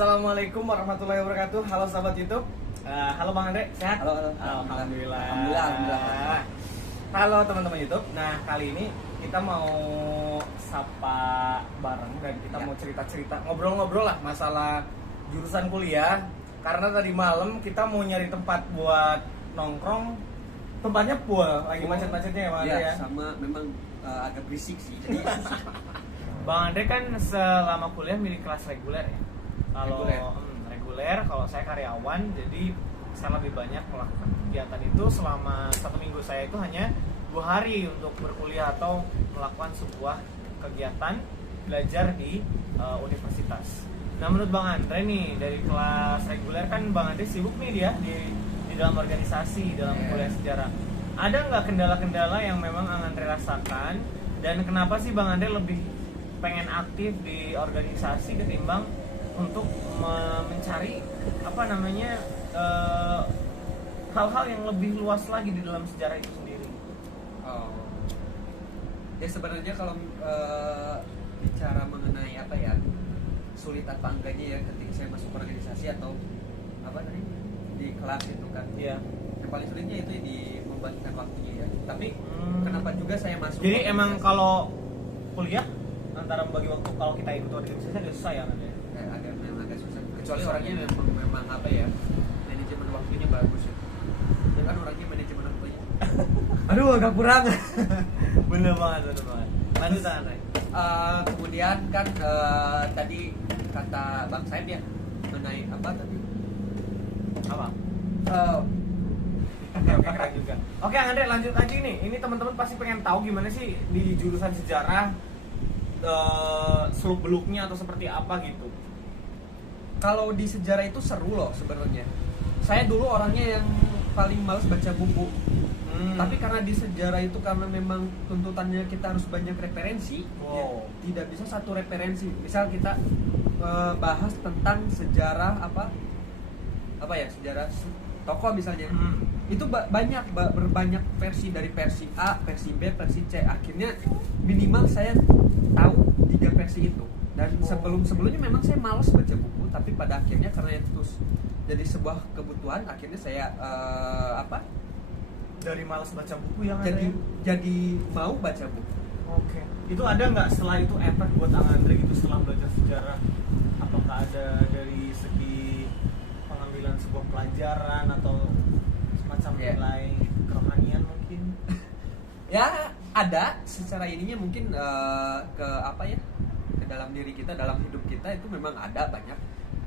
Assalamualaikum warahmatullahi wabarakatuh. Halo sahabat YouTube. Halo Bang Andre, sehat? Halo. Alhamdulillah. Halo teman-teman YouTube. Nah, kali ini kita mau sapa bareng dan kita mau cerita-cerita, ngobrol-ngobrol lah masalah jurusan kuliah. Karena tadi malam kita mau nyari tempat buat nongkrong. Tempatnya full, lagi macet-macetnya ya Bang Andre ya. Sama memang agak berisik sih. Jadi Bang Andre kan selama kuliah milih kelas reguler ya. Kalau reguler, kalau saya karyawan, jadi saya lebih banyak melakukan kegiatan itu selama 1 minggu. Saya itu hanya 2 hari untuk berkuliah atau melakukan sebuah kegiatan belajar di universitas. Nah, menurut Bang Andre nih, dari kelas reguler kan Bang Andre sibuk nih dia di dalam organisasi, dalam kuliah sejarah. Ada nggak kendala-kendala yang memang Bang Andre rasakan, dan kenapa sih Bang Andre lebih pengen aktif di organisasi ketimbang untuk mencari hal-hal yang lebih luas lagi di dalam sejarah itu sendiri? Ya sebenarnya kalau bicara mengenai sulit apa enggaknya ya ketika saya masuk organisasi atau di kelas itu kan. Iya. Yang paling sulitnya itu di membagikan waktunya ya. Tapi kenapa juga saya masuk? Jadi emang kalau kuliah antara membagi waktu, kalau kita ikut organisasi agak susah ya kan ya? Agak susah. Kecuali orangnya memang manajemen waktunya bagus ya. Ya kan orangnya manajemen waktunya. Aduh, agak kurang. Bener banget. Lanjut Andre. Kemudian kan tadi kata Bang Saib ya mengenai apa tadi? Apa? Oke, keren juga. Oke, Andre, lanjut aja nih. Ini teman-teman pasti pengen tahu gimana sih di jurusan sejarah, seluk beluknya atau seperti apa gitu. Kalau di sejarah itu seru loh sebenarnya. Saya dulu orangnya yang paling males baca buku. Tapi karena di sejarah itu karena memang tuntutannya kita harus banyak referensi. Ya, tidak bisa satu referensi. Misal kita bahas tentang sejarah sejarah tokoh misalnya. Itu berbanyak versi, dari versi A, versi B, versi C. Akhirnya minimal saya tahu 3 versi itu. Dan sebelumnya memang saya malas baca buku, tapi pada akhirnya karena itu jadi sebuah kebutuhan, akhirnya saya Dari malas baca buku yang jadi mau baca buku. Oke. Itu ada nggak setelah itu efek buat Andre gitu setelah belajar sejarah? Apakah ada dari segi pengambilan sebuah pelajaran atau semacam nilai kerohanian mungkin? Ya ada, secara ininya mungkin ke dalam diri kita, dalam hidup kita itu memang ada banyak.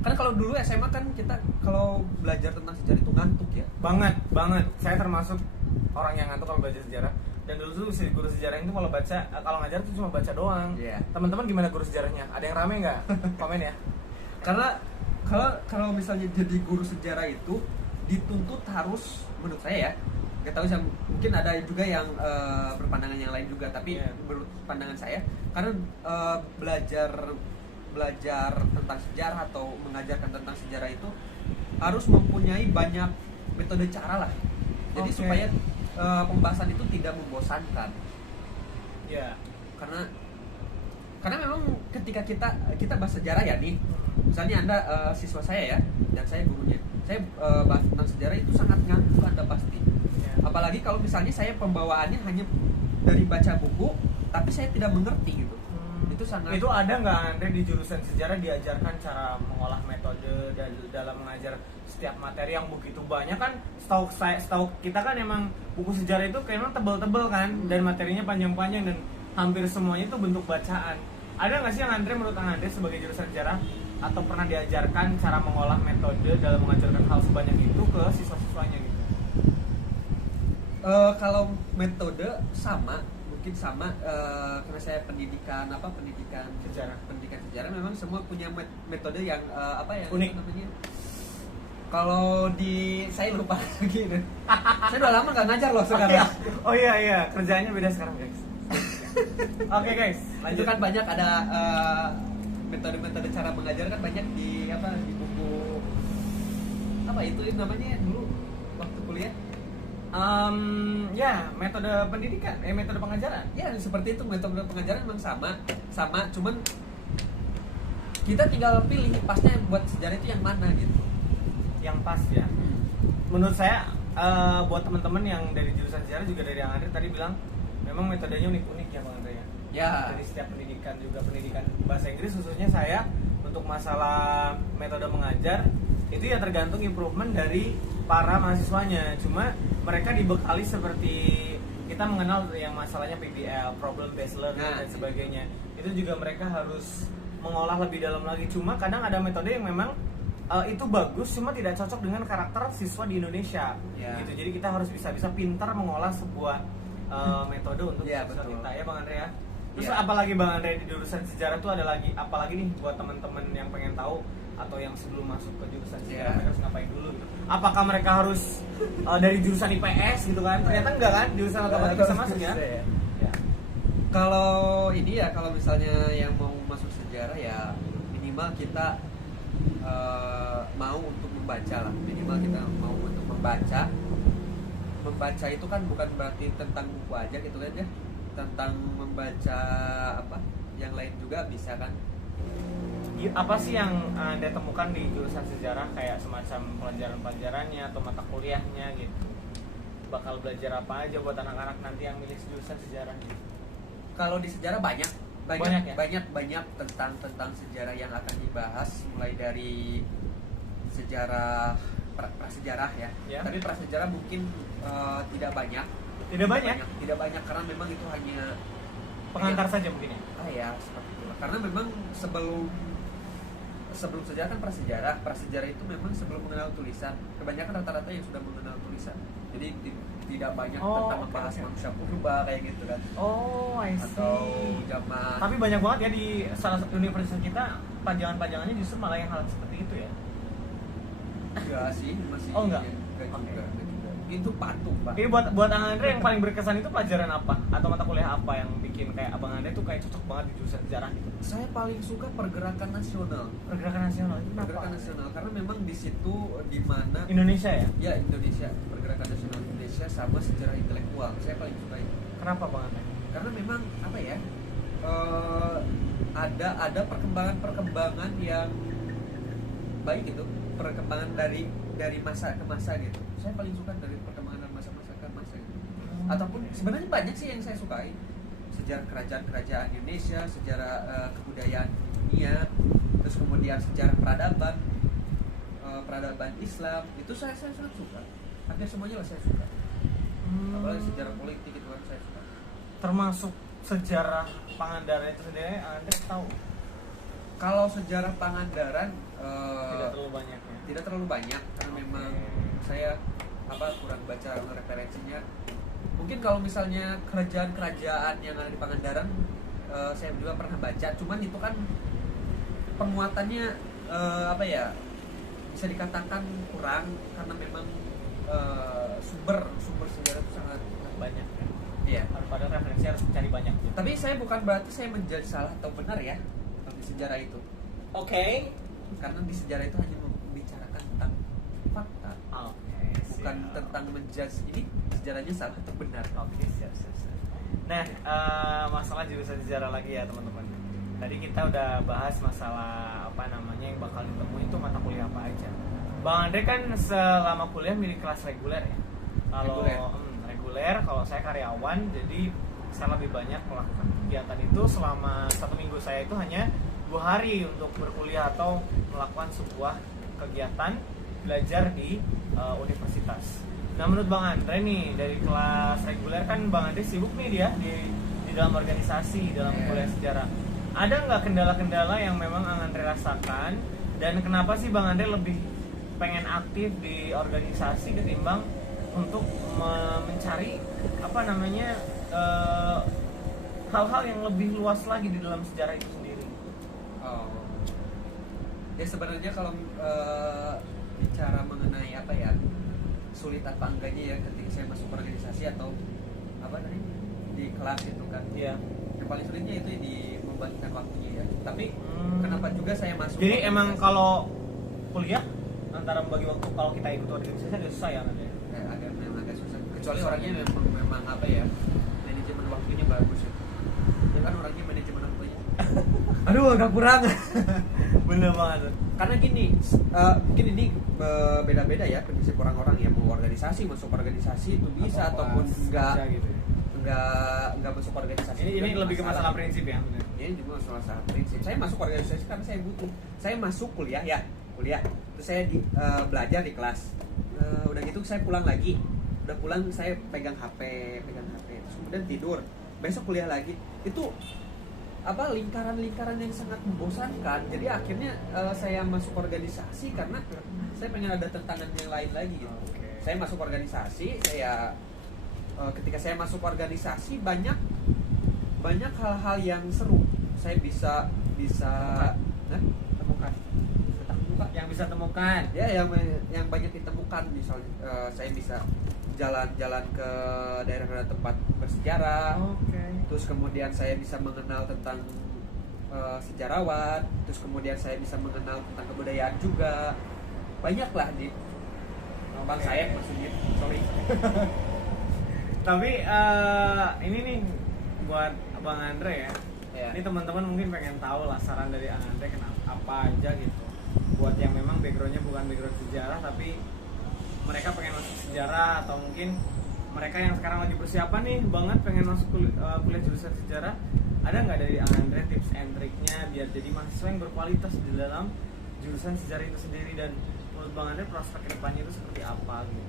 Kan kalau dulu SMA kan kita kalau belajar tentang sejarah itu ngantuk ya. Banget. Saya termasuk orang yang ngantuk kalau belajar sejarah. Dan dulu tuh si guru sejarah itu kalau ngajar tuh cuma baca doang. Yeah. Teman-teman gimana guru sejarahnya? Ada yang rame nggak? Komen ya. Karena kalau misalnya jadi guru sejarah itu dituntut harus, menurut saya ya, nggak tahu sih, mungkin ada juga yang berpandangan yang lain juga, tapi menurut pandangan saya, karena belajar tentang sejarah atau mengajarkan tentang sejarah itu harus mempunyai banyak metode cara lah. Jadi supaya pembahasan itu tidak membosankan. Ya. Karena memang ketika kita bahas sejarah ya nih, misalnya Anda siswa saya ya, dan saya gurunya, saya bahas tentang sejarah itu sangat ngantuk Anda pasti. Apalagi kalau misalnya saya pembawaannya hanya dari baca buku, tapi saya tidak mengerti gitu. Itu ada nggak Andre di jurusan sejarah diajarkan cara mengolah metode dalam mengajar setiap materi yang begitu banyak kan? Setahu kita kan emang buku sejarah itu kayaknya tebel-tebel kan, dan materinya panjang-panjang dan hampir semuanya itu bentuk bacaan. Ada nggak sih yang Andre, menurut Andre sebagai jurusan sejarah, atau pernah diajarkan cara mengolah metode dalam mengajarkan hal sebanyak itu ke siswa-siswanya gitu? Kalau metode sama karena saya pendidikan sejarah memang semua punya metode yang unik namanya. Kalau di saya lupa lagi nih. Saya udah lama nggak ngajar loh sekarang. Oh iya, kerjaannya beda sekarang guys. Oke guys, itu kan banyak ada metode-metode cara mengajar kan banyak di buku itu namanya dulu waktu kuliah. Metode pendidikan, metode pengajaran. Ya seperti itu, metode pengajaran memang sama, cuman kita tinggal pilih pasnya buat sejarah itu yang mana gitu. Yang pas ya. Menurut saya buat teman-teman yang dari jurusan sejarah juga dari yang Andre tadi bilang memang metodenya unik-unik ya Bang Andre ya. Ya. Dari setiap pendidikan juga pendidikan bahasa Inggris khususnya saya untuk masalah metode mengajar itu ya tergantung improvement dari para mahasiswanya. Cuma mereka dibekali seperti kita mengenal yang masalahnya PBL, problem based learning dan sebagainya. Itu juga mereka harus mengolah lebih dalam lagi. Cuma kadang ada metode yang memang itu bagus, cuma tidak cocok dengan karakter siswa di Indonesia. Gitu. Jadi kita harus bisa pintar mengolah sebuah metode untuk siswa kita ya Bang Andre ya. Terus apalagi Bang Andre di jurusan sejarah tuh ada lagi apalagi nih buat teman-teman yang pengen tahu atau yang sebelum masuk ke jurusan sejarah mereka harus ngapain dulu gitu. Apakah mereka harus dari jurusan IPS gitu kan? Ternyata enggak kan, jurusan otomatis bisa masuk ya. Kalau ini ya, kalau misalnya yang mau masuk sejarah ya minimal kita mau untuk membaca lah. Minimal kita mau untuk membaca. Membaca itu kan bukan berarti tentang buku aja gitu kan ya. Tentang membaca apa yang lain juga bisa kan. Apa sih yang Anda temukan di jurusan sejarah kayak semacam pelajaran-pelajarannya atau mata kuliahnya gitu? Bakal belajar apa aja buat anak-anak nanti yang milih jurusan sejarah gitu? Kalau di sejarah banyak tentang sejarah yang akan dibahas, mulai dari sejarah prasejarah ya. Tapi prasejarah mungkin tidak banyak karena memang itu hanya pengantar saja mungkin ya. Seperti itulah. Karena memang sebelum sejarah kan prasejarah itu memang sebelum mengenal tulisan. Kebanyakan rata-rata yang sudah mengenal tulisan. Jadi tidak banyak tentang membahas manusia purba kayak gitu kan. I see. Atau zaman. Tapi banyak banget ya di salah satu universitas kita pajangan-pajangannya justru malah yang hal seperti itu ya. Enggak sih, masih. Enggak. Juga. Itu patung, Pak. Jadi buat Andre yang paling berkesan itu pelajaran apa atau mata kuliah apa yang bikin kayak Abang Andre tuh kayak cocok banget di jurusan sejarah gitu? Saya paling suka pergerakan nasional. Pergerakan nasional Karena memang di situ di mana Indonesia ya? Ya, Indonesia. Pergerakan nasional Indonesia sama sejarah intelektual. Saya paling suka itu. Kenapa Bang Andre? Karena memang apa ya? Ada perkembangan yang baik gitu. Perkembangan dari masa ke masa gitu. Saya paling suka dari perkembangan masa ke masa gitu. Ataupun sebenarnya banyak sih yang saya sukai. Sejarah kerajaan Indonesia, sejarah kebudayaan dunia, terus kemudian sejarah peradaban Islam. Itu saya sangat suka. Hampir semuanya lah saya suka. Apalagi sejarah politik itu kan saya suka. Termasuk sejarah Pangandaran itu sendiri Anda tahu? Kalau sejarah Pangandaran tidak terlalu banyak karena memang saya kurang baca referensinya. Mungkin kalau misalnya kerajaan-kerajaan yang ada di Pangandaran saya juga pernah baca, cuman itu kan penguatannya bisa dikatakan kurang karena memang sumber sejarah itu sangat banyak kan. Iya. Pada referensi harus mencari banyak. Tapi saya bukan berarti saya menjadi salah atau benar ya di sejarah itu. Oke. Karena di sejarah itu hanya membicarakan tentang fakta. Bukan tentang menjudge ini sejarahnya salah atau benar. Siap. Nah, masalah jurusan sejarah lagi ya teman-teman. Tadi kita udah bahas masalah yang bakal ditemuin itu mata kuliah apa aja. Bang Andre kan selama kuliah milih kelas reguler ya. Kalau reguler, kalau saya karyawan, jadi saya lebih banyak melakukan kegiatan itu selama 1 minggu. Saya itu hanya 2 hari untuk berkuliah atau melakukan sebuah kegiatan belajar di universitas. Nah menurut Bang Andre nih dari kelas reguler kan Bang Andre sibuk nih dia di dalam organisasi dalam kuliah sejarah. Ada nggak kendala-kendala yang memang Bang Andre rasakan dan kenapa sih Bang Andre lebih pengen aktif di organisasi ketimbang untuk mencari hal-hal yang lebih luas lagi di dalam sejarah itu sendiri? Ya sebenarnya kalau bicara mengenai sulit apa enggaknya ya ketika saya masuk organisasi atau di kelas itu kan. Yang paling sulitnya itu di membagikan waktunya ya. Tapi kenapa juga saya masuk? Jadi emang kalau kuliah antara membagi waktu kalau kita ikut organisasi agak susah ya nanti. Agak susah. Kecuali orangnya memang manajemen waktunya bagus ya. Dia kan orangnya manajemen waktunya. Aduh agak kurang. Bener banget tuh. Karena gini, mungkin ini beda-beda ya prinsip orang-orang ya, mau organisasi, masuk organisasi itu bisa ataupun enggak gitu ya. enggak masuk organisasi. Ini juga lebih ke masalah prinsip ya. Bener. Ini juga masalah prinsip. Saya masuk organisasi karena saya butuh. Saya masuk kuliah. Terus saya belajar di kelas. Udah gitu saya pulang lagi. Udah pulang saya pegang HP. Terus kemudian tidur. Besok kuliah lagi. Itu lingkaran-lingkaran yang sangat membosankan. Jadi akhirnya saya masuk organisasi karena saya pengen ada tantangan yang lain lagi gitu. Okay. Saya masuk organisasi, ketika saya masuk organisasi banyak hal-hal yang seru. Saya bisa Temukan. Yang bisa temukan. ya yang banyak ditemukan. Misalnya saya bisa jalan-jalan ke daerah-daerah tempat bersejarah. Terus kemudian saya bisa mengenal tentang sejarawan. Terus kemudian saya bisa mengenal tentang kebudayaan juga. Banyak lah di Bang saya maksudnya. Sorry. Tapi ini nih buat Bang Andre ya. Ini teman-teman mungkin pengen tahu lah saran dari Andre kenapa apa aja gitu. Buat yang memang backgroundnya bukan background sejarah tapi mereka pengen masuk sejarah, atau mungkin mereka yang sekarang lagi persiapan nih banget pengen masuk kuliah jurusan sejarah, ada nggak dari Andre tips and triknya biar jadi mahasiswa yang berkualitas di dalam jurusan sejarah itu sendiri, dan menurut Bang Andre prospek kedepannya itu seperti apa gitu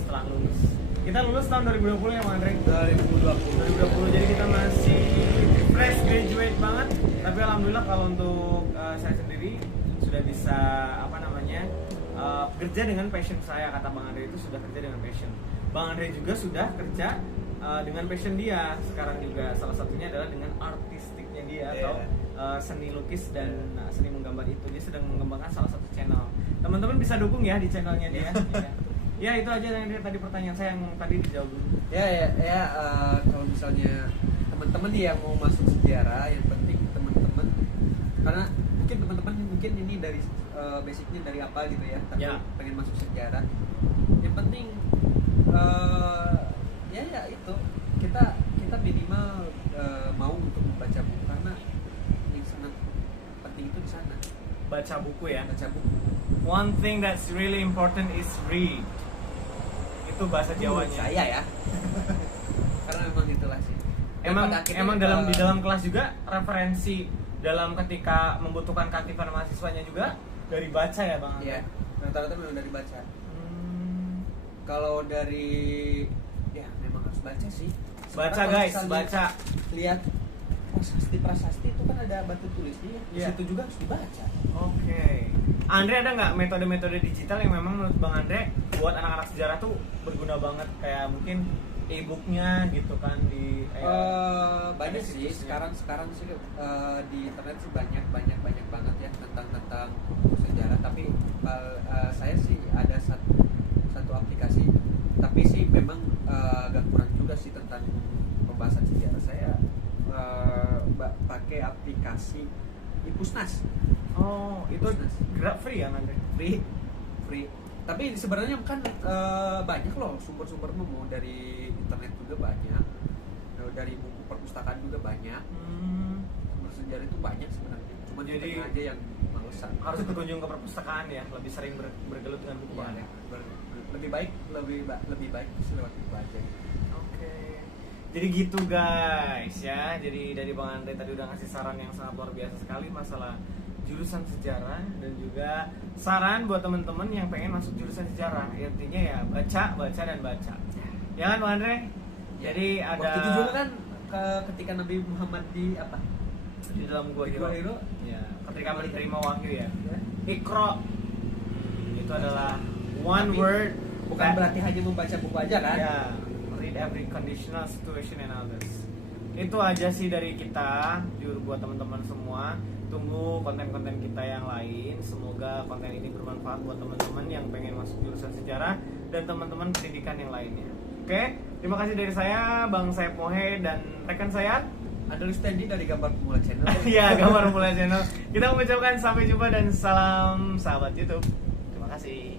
setelah lulus? Kita lulus tahun 2020 ya Bang Andre? 2020, jadi kita masih fresh graduate banget, tapi alhamdulillah kalau untuk saya sendiri sudah bisa kerja dengan passion saya. Kata Bang Andre itu sudah kerja dengan passion. Bang Andre juga sudah kerja dengan passion dia. Sekarang juga salah satunya adalah dengan artistiknya dia atau seni lukis dan seni menggambar itu. Dia sedang mengembangkan salah satu channel. Teman-teman bisa dukung ya di channelnya dia. Ya itu aja yang tadi pertanyaan saya yang tadi dijawab dulu. Kalau misalnya teman-teman yang mau masuk sejarah, yang penting teman-teman, karena mungkin teman-teman ini dari basicnya dari apa gitu ya, tapi pengen masuk sejarah. Yang penting itu kita minimal mau untuk membaca buku, karena yang sangat penting itu di sana. Baca buku ya. Baca buku. One thing that's really important is read. Itu bahasa Jawanya. Saya ya. Karena memang itulah sih. Emang di dalam kelas juga referensi dalam ketika membutuhkan keaktifan mahasiswanya juga dari baca ya Bang? Iya. Rata-rata memang dari baca. Kalau dari memang harus baca sih. Baca guys, baca. Lihat prasasti itu kan ada batu tulisnya. Di situ juga harus dibaca. Oke. Andre ada nggak metode-metode digital yang memang menurut Bang Andre buat anak-anak sejarah tuh berguna banget, kayak mungkin e-booknya gitu kan di banyak sih sekarang sih di internet sih banyak banget ya tentang sejarah, tapi saya sih ada satu aplikasi, tapi sih memang agak kurang juga sih tentang pembahasan sejarah. Saya pakai aplikasi Ipusnas. Oh, itu free ya Andre? Free. Tapi sebenarnya kan banyak loh sumber-sumbernya, mau dari internet juga banyak, dari buku perpustakaan juga banyak. Sumber sejarah itu banyak sebenarnya. Cuma jadi aja yang malesan. Harus berkunjung ke perpustakaan ya, lebih sering bergelut dengan buku ya, lebih baik sih lewat buku aja. Oke. Jadi gitu guys ya. Jadi dari Bang Andre tadi udah ngasih saran yang sangat luar biasa sekali masalah jurusan sejarah, dan juga saran buat teman-teman yang pengen masuk jurusan sejarah. Intinya ya baca dan baca. Ya kan Bang Andre? Jadi ada waktu itu juga kan ketika Nabi Muhammad di dalam Gua Hiro. Ya, ketika menerima wahyu ya. Iqra itu adalah one word, bukan berarti hanya membaca buku aja kan? Ya, read every conditional situation and others. Itu aja sih dari kita, buat teman-teman semua. Tunggu konten-konten kita yang lain. Semoga konten ini bermanfaat buat teman-teman yang pengen masuk jurusan sejarah dan teman-teman pendidikan yang lainnya. Oke, terima kasih dari saya, Bang Saep Mohe, dan rekan saya Andalus Tendi dari Gambar Pemula Channel. Iya, Gambar Pemula Channel. Kita mengucapkan sampai jumpa dan salam sahabat YouTube. Terima kasih.